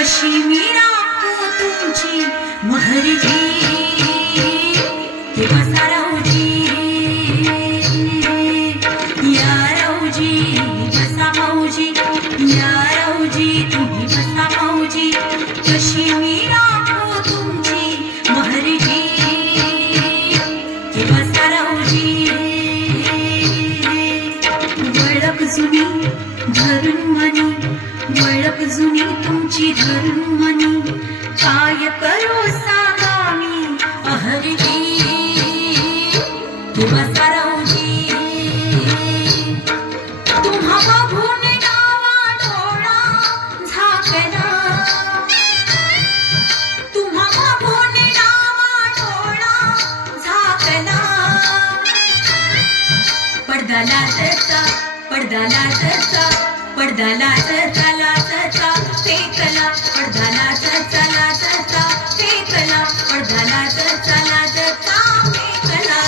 कशी मी राखू तुमची महरजी बसा राऊजी या राऊजी बसा माऊजी या राऊजी तुम्ही बसा माऊजी कशी मी राखू तुमची महरजी बसा राऊजी वळख जुनी धरून मनी वळख जुनी तुमची धरून मनी काय करो सांगा मी अहरजी बसा राऊजी तुम्हा बघून डावा डोळा झाकला तुम्हा बघून डावा डोळा झाकला पडदा लाजचा पडदा लाजचा पडदा लाजचा लाजचा फेकला पडदा लाजचा लाजचा फेकला पडदा लाजचा लाजचा फेकला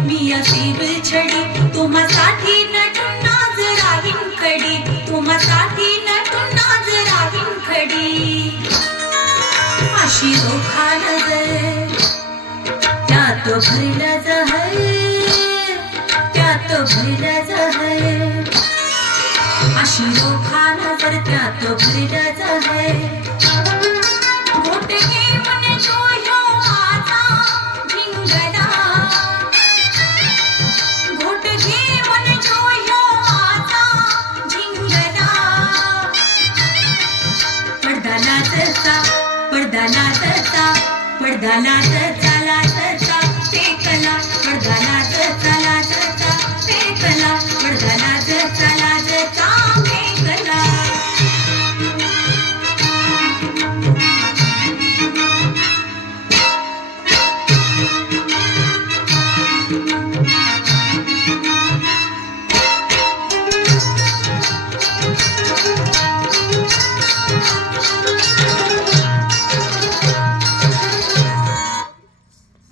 मी अशी बिछडी तुम्हासाठी नटून नाच राहीन खडी तुम्हासाठी नटून नाच राहीन खडी अशी रोखा नजर त्यात भरला जहर त्यात भरला जहर अशी रोखा नजर त्यात भरला जहर घोट घेऊन जो ह्यो माझा भिंगला घोट घेऊन जो ह्यो माझा भिंगला पडदा लाजचा पडदा लाजचा पडदा लाजचा लाजचा फेकला पडदा लाजचा